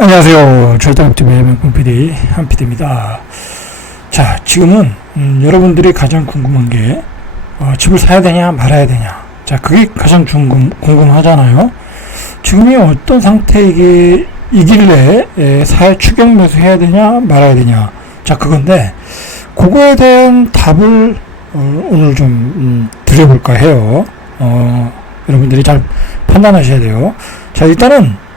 안녕하세요. 절대업집의 명품 PD 한PD입니다. 자, 지금은 여러분들이 가장 궁금한 게 집을 사야 되냐 말아야 되냐. 자, 그게 가장 궁금하잖아요. 지금이 어떤 상태이길래 추경 매수해야 되냐 말아야 되냐. 자, 그건데 그거에 대한 답을 오늘 좀 드려볼까 해요. 여러분들이 잘 판단하셔야 돼요. 자, 일단은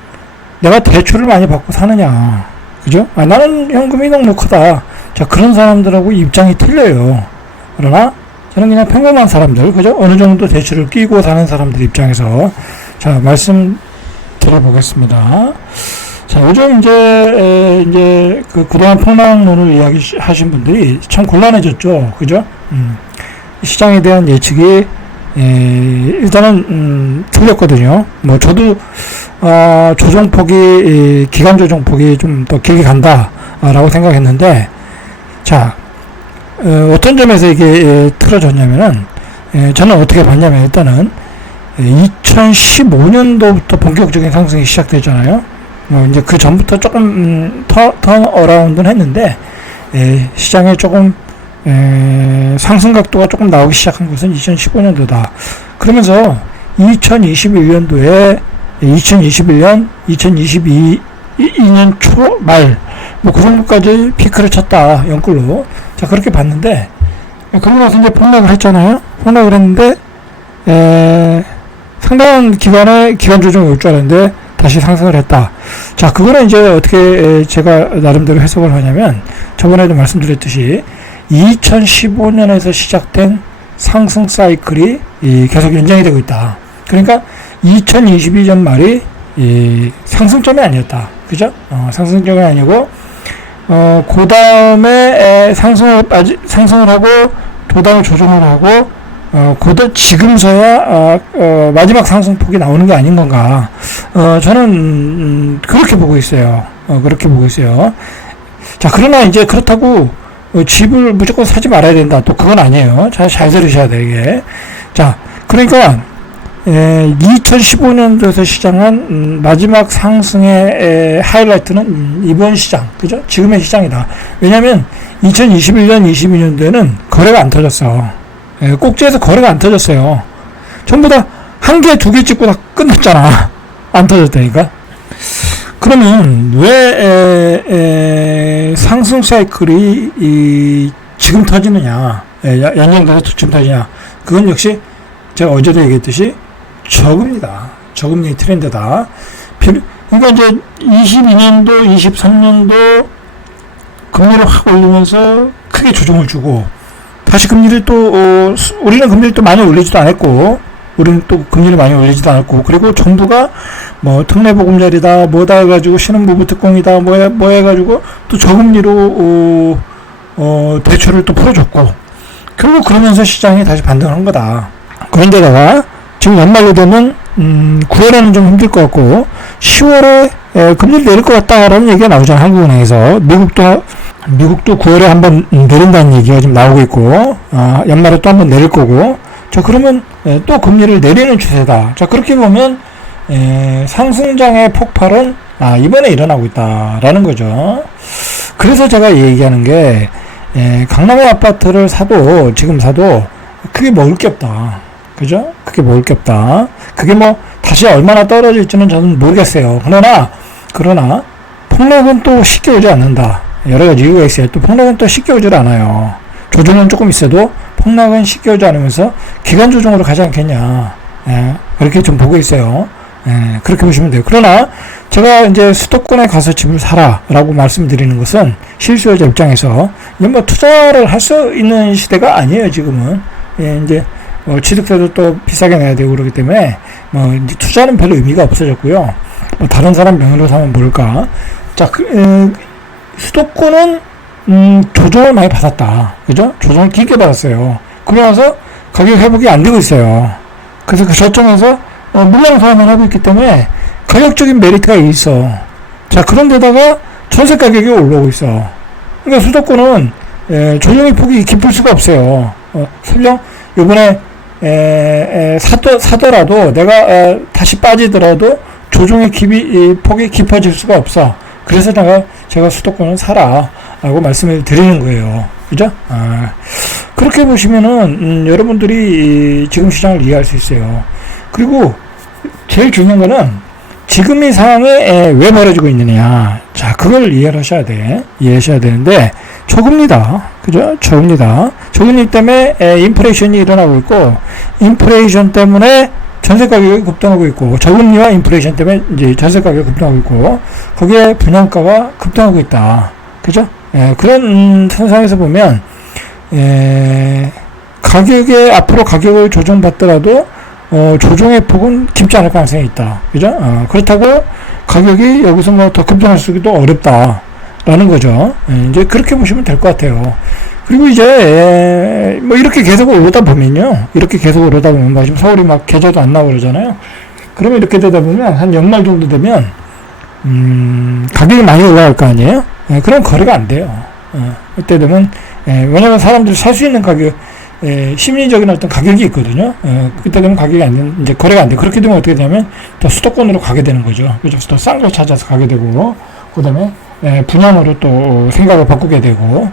내가 대출을 많이 받고 사느냐, 그죠? 나는 현금이 넉넉하다. 자, 그런 사람들하고 입장이 틀려요. 그러나 저는 그냥 평범한 사람들, 그죠? 어느 정도 대출을 끼고 사는 사람들 입장에서 자, 말씀 드려보겠습니다. 자, 요즘 이제 그동안 폭락론을 이야기하신 분들이 참 곤란해졌죠, 그죠? 시장에 대한 예측이 일단은 틀렸거든요. 뭐 저도 조정폭이 기간 조정폭이 좀 더 길게 간다라고 생각했는데, 자, 어떤 점에서 이게 틀어졌냐면은 저는 어떻게 봤냐면, 일단은 2015년도부터 본격적인 상승이 시작됐잖아요. 이제 그 전부터 조금 턴 어라운드는 했는데 시장에 조금 상승 각도가 조금 나오기 시작한 것은 2015년도다. 그러면서 2021년, 2022년 초 말, 뭐 그 정도까지 피크를 쳤다, 연끌로. 자, 그렇게 봤는데, 그러고 나서 이제 폭락을 했잖아요. 폭락을 했는데, 상당한 기간 조정이 올 줄 알았는데, 다시 상승을 했다. 자, 그거는 이제 어떻게 제가 나름대로 해석을 하냐면, 저번에도 말씀드렸듯이, 2015년에서 시작된 상승 사이클이 계속 연장이 되고 있다. 그러니까 2022년 말이 상승점이 아니었다. 그죠? 상승점이 아니고 그 다음에 상승을 하고 도당을 조정을 하고 지금서야 마지막 상승폭이 나오는 게 아닌 건가. 저는 그렇게 보고 있어요. 그렇게 보고 있어요. 자, 그러나 이제 그렇다고 집을 무조건 사지 말아야 된다. 또 그건 아니에요. 잘 들으셔야 돼, 이게. 자, 그러니까 2015년도에서 시작한 마지막 상승의 하이라이트는 이번 시장, 그죠? 지금의 시장이다. 왜냐면 2021년, 22년도에는 거래가 안 터졌어. 꼭지에서 거래가 안 터졌어요. 전부 다 한 개, 두 개 찍고 다 끝났잖아. 안 터졌다니까. 그러면 왜 상승 사이클이 지금 터지느냐, 연장돼서 지금 터지냐? 그건 역시 제가 어제도 얘기했듯이 저금리 트렌드다. 그러니까 이제 22년도, 23년도 금리를 확 올리면서 크게 조정을 주고, 다시 금리를 또 우리는 금리를 또 많이 올리지도 않았고, 그리고 정부가 뭐 특례보금자리다 뭐다 해가지고 신혼부부 특공이다 뭐 해가지고 또 저금리로 대출을 또 풀어줬고, 결국 그러면서 시장이 다시 반등을 한 거다. 그런데다가 지금 연말로 되면 9월에는 좀 힘들 것 같고 10월에 금리를 내릴 것 같다라는 얘기가 나오잖아요. 한국은행에서. 미국도 9월에 한번 내린다는 얘기가 지금 나오고 있고, 연말에 또 한번 내릴 거고. 자, 그러면 또 금리를 내리는 추세다. 자, 그렇게 보면 상승장의 폭발은 이번에 일어나고 있다라는 거죠. 그래서 제가 얘기하는 게 강남의 아파트를 지금 사도 크게 먹을 게 없다. 그죠? 크게 먹을 게 없다. 그게 뭐 다시 얼마나 떨어질지는 저는 모르겠어요. 그러나 폭락은 또 쉽게 오지 않는다. 여러 가지 이유가 있어요. 또 폭락은 또 쉽게 오질 않아요. 조정은 조금 있어도 폭락은 쉽게 오지 않으면서 기간 조정으로 가지 않겠냐. 그렇게 좀 보고 있어요. 그렇게 보시면 돼요. 그러나 제가 이제 수도권에 가서 집을 사라라고 말씀드리는 것은 실수요자 입장에서 뭐 투자를 할 수 있는 시대가 아니에요, 지금은. 이제 취득세도 또 비싸게 내야 되고 그러기 때문에 이제 투자는 별로 의미가 없어졌고요. 다른 사람 명의로 사면 모를까. 자, 수도권은 조정을 많이 받았다. 그죠? 조정을 길게 받았어요. 그러면서 가격 회복이 안 되고 있어요. 그래서 그 저점에서 물량 소화만 하고 있기 때문에 가격적인 메리트가 있어. 자, 그런데다가 전세 가격이 올라오고 있어. 그러니까 수도권은 조정의 폭이 깊을 수가 없어요. 설령 요번에 사더라도 내가 다시 빠지더라도 조정의 폭이 깊어질 수가 없어. 그래서 제가 수도권을 사라라고 말씀을 드리는 거예요. 그죠? 그렇게 보시면은 여러분들이 지금 시장을 이해할 수 있어요. 그리고 제일 중요한 거는 지금 이 상황에 왜 벌어지고 있느냐. 자, 그걸 이해하셔야 되는데 저금리다. 그죠? 저금리 때문에 인플레이션이 일어나고 있고, 인플레이션 때문에 전세 가격이 급등하고 있고, 저금리와 인플레이션 때문에 이제 전세 가격이 급등하고 있고, 거기에 분양가가 급등하고 있다. 그죠? 그런 현상에서 보면 앞으로 가격을 조정받더라도 조정의 폭은 깊지 않을 가능성이 있다. 그죠? 그렇다고 가격이 여기서 뭐 더 급등할 수도 어렵다라는 거죠. 이제 그렇게 보시면 될 것 같아요. 그리고 이제 뭐 이렇게 계속 오르다 보면요. 지금 서울이 막 계좌도 안 나오고 그러잖아요. 그러면 이렇게 되다 보면 한 연말 정도 되면 가격이 많이 올라갈 거 아니에요? 그럼 거래가 안 돼요. 그때 되면 왜냐면 사람들이 살 수 있는 가격, 심리적인 어떤 가격이 있거든요. 그때 되면 가격이 이제 거래가 안 돼. 그렇게 되면 어떻게 되냐면 더 수도권으로 가게 되는 거죠. 그죠? 더 싼 걸 찾아서 가게 되고, 그 다음에 분양으로 또 생각을 바꾸게 되고,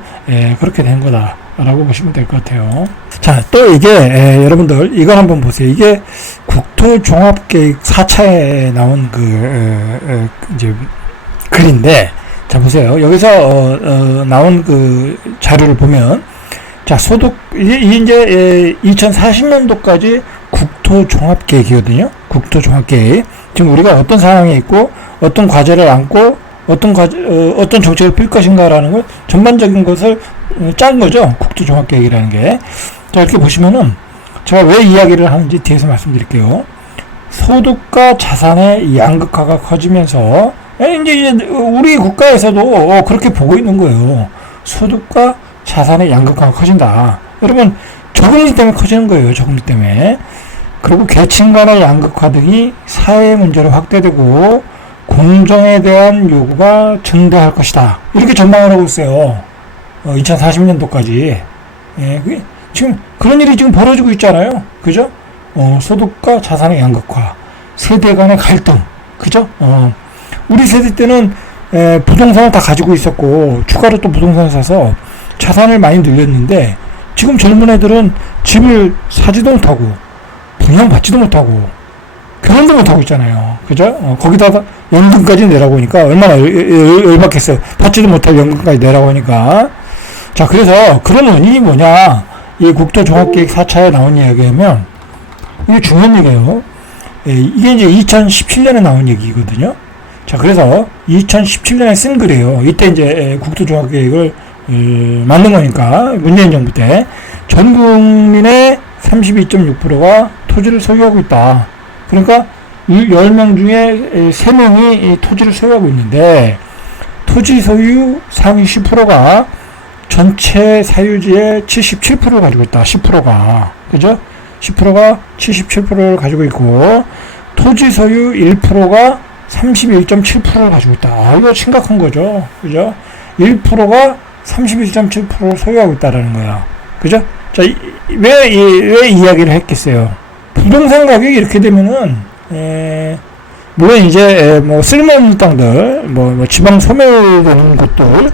그렇게 된 거다라고 보시면 될 것 같아요. 자, 또 이게 여러분들 이걸 한번 보세요. 이게 국토종합계획 4차에 나온 이제 글인데, 자 보세요. 여기서 나온 그 자료를 보면, 자 이게 이제 2040년도까지 국토종합계획이거든요. 국토종합계획. 지금 우리가 어떤 상황에 있고 어떤 과제를 안고 어떤 정책을 필 것인가라는 걸 전반적인 것을 짠 거죠. 국토종합계획이라는 게. 자 이렇게 보시면은 제가 왜 이야기를 하는지 뒤에서 말씀드릴게요. 소득과 자산의 양극화가 커지면서 이제 우리 국가에서도 그렇게 보고 있는 거예요. 소득과 자산의 양극화가 커진다. 여러분, 저금리 때문에 커지는 거예요. 저금리 때문에. 그리고 계층 간의 양극화 등이 사회 문제로 확대되고 공정에 대한 요구가 증대할 것이다. 이렇게 전망을 하고 있어요. 2040년도까지. 지금 그런 일이 지금 벌어지고 있잖아요. 그죠? 소득과 자산의 양극화, 세대 간의 갈등. 그죠? 우리 세대 때는 부동산을 다 가지고 있었고 추가로 또 부동산을 사서 자산을 많이 늘렸는데 지금 젊은 애들은 집을 사지도 못하고 분양받지도 못하고 결혼도 못하고 있잖아요. 그죠? 거기다가 연금까지 내라고 하니까 얼마나 열받겠어요. 받지도 못할 연금까지 내라고 하니까. 자, 그래서 그런 원인이 뭐냐. 이 국토종합계획 4차에 나온 이야기하면 이게 중요한 얘기예요. 이게 이제 2017년에 나온 얘기거든요. 자, 그래서 2017년에 쓴 글이에요. 이때 이제 국토종합계획을 만든 거니까 문재인 정부 때 전 국민의 32.6%가 토지를 소유하고 있다. 그러니까 10명 중에 3명이 토지를 소유하고 있는데 토지 소유 상위 10%가 전체 사유지의 77%를 가지고 있다. 10%가. 그죠? 10%가 77%를 가지고 있고 토지 소유 1%가 31.7%를 가지고 있다. 이거 심각한 거죠. 그죠? 1%가 31.7%를 소유하고 있다라는 거야. 그죠? 자, 왜 이야기를 했겠어요? 부동산 가격이 이렇게 되면은, 물론 이제, 뭐, 쓸모없는 땅들, 뭐 지방 소멸되는 것들,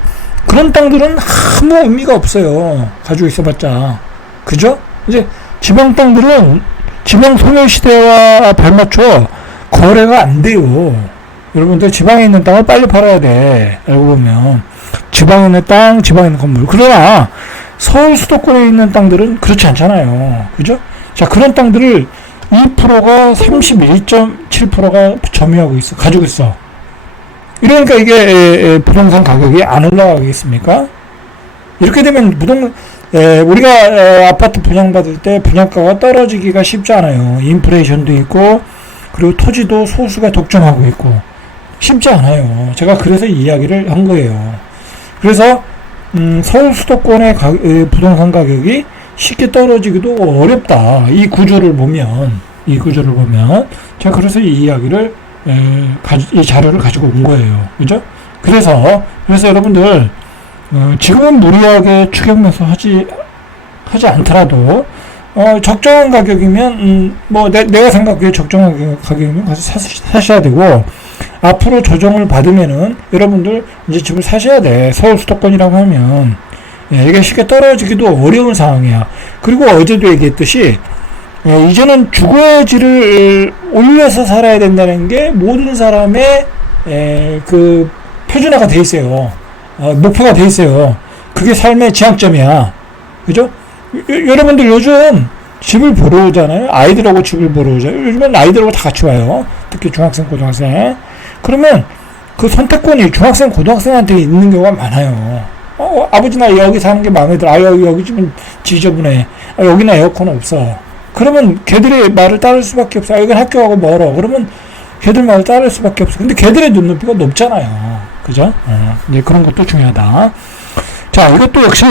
그런 땅들은 아무 의미가 없어요. 가지고 있어봤자. 그죠? 이제, 지방 땅들은 지방 소멸 시대와 발맞춰 거래가 안 돼요. 여러분들 지방에 있는 땅을 빨리 팔아야 돼. 알고 보면. 지방에 있는 땅, 지방에 있는 건물. 그러나 서울 수도권에 있는 땅들은 그렇지 않잖아요. 그죠? 자, 그런 땅들을 2%가 31.7%가 점유하고 있어. 가지고 있어. 이러니까 이게 부동산 가격이 안 올라가겠습니까? 이렇게 되면 우리가 아파트 분양받을 때 분양가가 떨어지기가 쉽지 않아요. 인플레이션도 있고 그리고 토지도 소수가 독점하고 있고 쉽지 않아요. 제가 그래서 이야기를 한 거예요. 그래서 서울 수도권의 부동산 가격이 쉽게 떨어지기도 어렵다. 이 구조를 보면 제가 그래서 이 이야기를 이 자료를 가지고 온 거예요. 그죠? 그래서 여러분들 지금은 무리하게 추격면서 하지 않더라도 적정한 가격이면 뭐 내가 생각하기에 적정한 가격이면 가서 사셔야 되고 앞으로 조정을 받으면은 여러분들 이제 집을 사셔야 돼. 서울 수도권이라고 하면 이게 쉽게 떨어지기도 어려운 상황이야. 그리고 어제도 얘기했듯이 이제는 주거의 질을 올려서 살아야 된다는 게 모든 사람의 그 표준화가 돼 있어요. 목표가 돼 있어요. 그게 삶의 지향점이야. 그죠? 여러분들 요즘 집을 보러 오잖아요. 아이들하고 집을 보러 오잖아요. 요즘엔 아이들하고 다 같이 와요. 특히 중학생, 고등학생. 그러면 그 선택권이 중학생, 고등학생한테 있는 경우가 많아요. 아버지 나 여기 사는 게 마음에 들어. 여기 집은 지저분해. 여기는 에어컨 없어. 그러면 걔들의 말을 따를 수밖에 없어. 여긴 학교하고 멀어. 그러면 걔들 말을 따를 수밖에 없어. 근데 걔들의 눈높이가 높잖아요. 그죠? 이제 그런 것도 중요하다. 자, 이것도 역시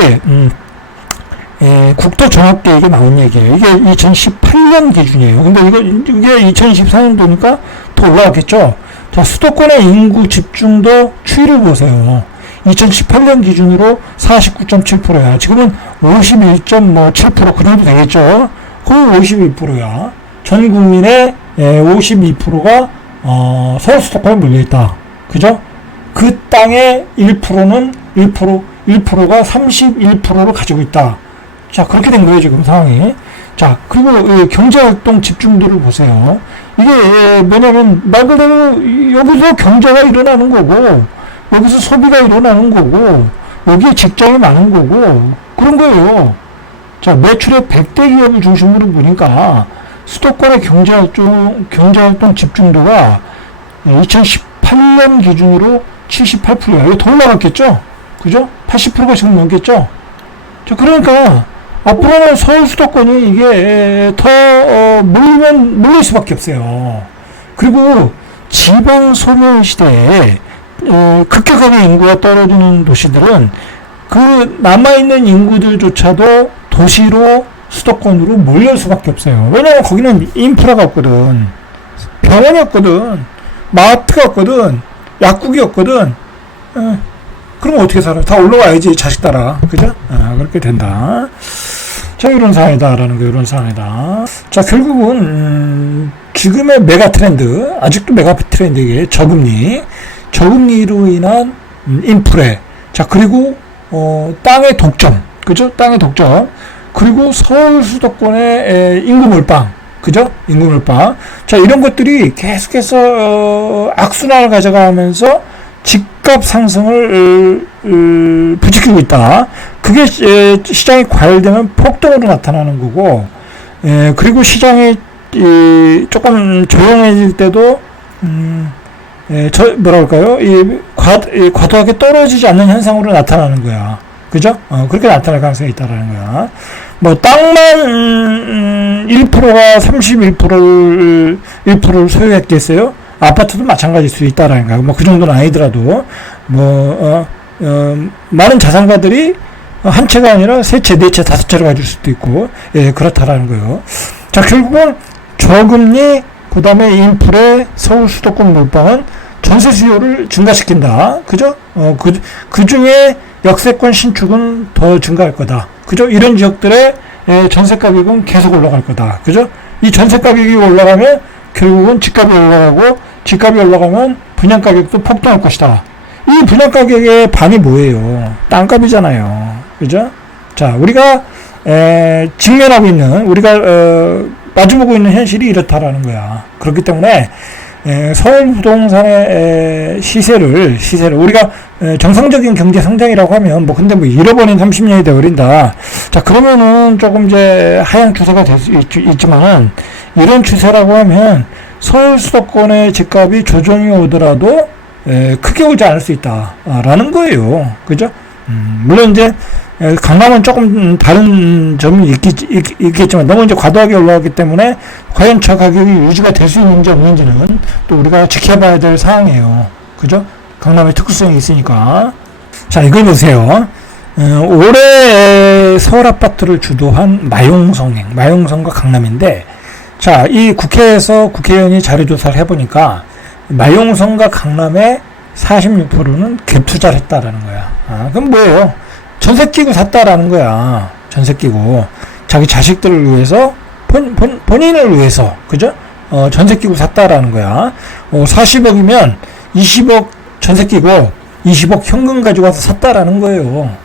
국토종합계획에 나온 얘기예요. 이게 2018년 기준이에요. 근데 이게 2024년도니까 더 올라갔겠죠? 자, 수도권의 인구 집중도 추이를 보세요. 2018년 기준으로 49.7%야. 지금은 51.7% 그 정도 되겠죠? 거의 51%야. 전 국민의 52%가 서울 수도권에 몰려있다. 그죠? 그 땅의 1%는 1%가 31%를 가지고 있다. 자, 그렇게 된 거예요, 지금 상황이. 자, 그리고 경제활동 집중도를 보세요. 이게 뭐냐면 말 그대로 여기서 경제가 일어나는 거고 여기서 소비가 일어나는 거고 여기에 직장이 많은 거고 그런 거예요. 자, 매출의 100대 기업을 중심으로 보니까 수도권의 경제활동 집중도가 2018년 기준으로 78%야. 이거 더 올라갔겠죠? 그죠? 80%가 지금 넘겠죠? 자, 그러니까 앞으로는 서울 수도권이 이게 더 몰릴 수밖에 없어요. 그리고 지방 소멸 시대에 급격하게 인구가 떨어지는 도시들은 그 남아있는 인구들조차도 도시로 수도권으로 몰릴 수밖에 없어요. 왜냐하면 거기는 인프라가 없거든. 병원이 없거든. 마트가 없거든. 약국이 없거든. 그럼 어떻게 살아? 다 올라와야지, 자식 따라. 그죠? 그렇게 된다. 자, 이런 상황이다라는 거, 이런 상황이다. 자, 결국은 지금의 메가 트렌드, 아직도 메가 트렌드에 저금리로 인한 인프레. 자, 그리고 땅의 독점, 그죠? 땅의 독점. 그리고 서울 수도권의 인구 몰빵, 그죠? 인구 몰빵. 자, 이런 것들이 계속해서 악순환을 가져가면서 집값 상승을 부추기고 있다. 그게 시장이 과열되면 폭등으로 나타나는 거고, 그리고 시장이 조금 조용해질 때도 뭐라 할까요? 과도하게 떨어지지 않는 현상으로 나타나는 거야. 그죠? 그렇게 나타날 가능성이 있다라는 거야. 뭐 땅만 1%가 31%를 소유했겠어요? 아파트도 마찬가지일 수 있다라는 거야. 뭐 그 정도는 아니더라도 많은 자산가들이 한 채가 아니라 세 채, 네 채, 다섯 채를 가질 수도 있고, 그렇다라는 거예요. 자, 결국은 저금리, 그 다음에 인프레, 서울 수도권 몰빵은 전세 수요를 증가시킨다. 그죠? 그 중에 역세권 신축은 더 증가할 거다. 그죠? 이런 지역들의 전세 가격은 계속 올라갈 거다. 그죠? 이 전세 가격이 올라가면 결국은 집값이 올라가고, 집값이 올라가면 분양 가격도 폭등할 것이다. 이 분양 가격의 반이 뭐예요? 땅값이잖아요. 그죠? 자, 우리가 직면하고 있는, 우리가 마주보고 있는 현실이 이렇다라는 거야. 그렇기 때문에 서울 부동산의 시세를 우리가 정상적인 경제 성장이라고 하면 근데 잃어버린 30년이 되어버린다. 자, 그러면은 조금 이제 하향 추세가 될 수 있지만은 이런 추세라고 하면 서울 수도권의 집값이 조정이 오더라도 크게 오지 않을 수 있다라는 거예요. 그죠? 물론 이제 강남은 조금 다른 점이 있겠지만 너무 이제 과도하게 올라왔기 때문에 과연 저 가격이 유지가 될 수 있는지 없는지는 또 우리가 지켜봐야 될 사항이에요. 그죠? 강남의 특수성이 있으니까. 자, 이걸 보세요. 올해 서울 아파트를 주도한 마용성과 강남인데, 자, 이 국회에서 국회의원이 자료조사를 해보니까 마용성과 강남의 46%는 갭 투자를 했다라는 거야. 그럼 뭐예요? 전세 끼고 샀다라는 거야. 전세 끼고. 자기 자식들을 위해서, 본인을 위해서. 그죠? 전세 끼고 샀다라는 거야. 40억이면 20억 전세 끼고 20억 현금 가지고 와서 샀다라는 거예요.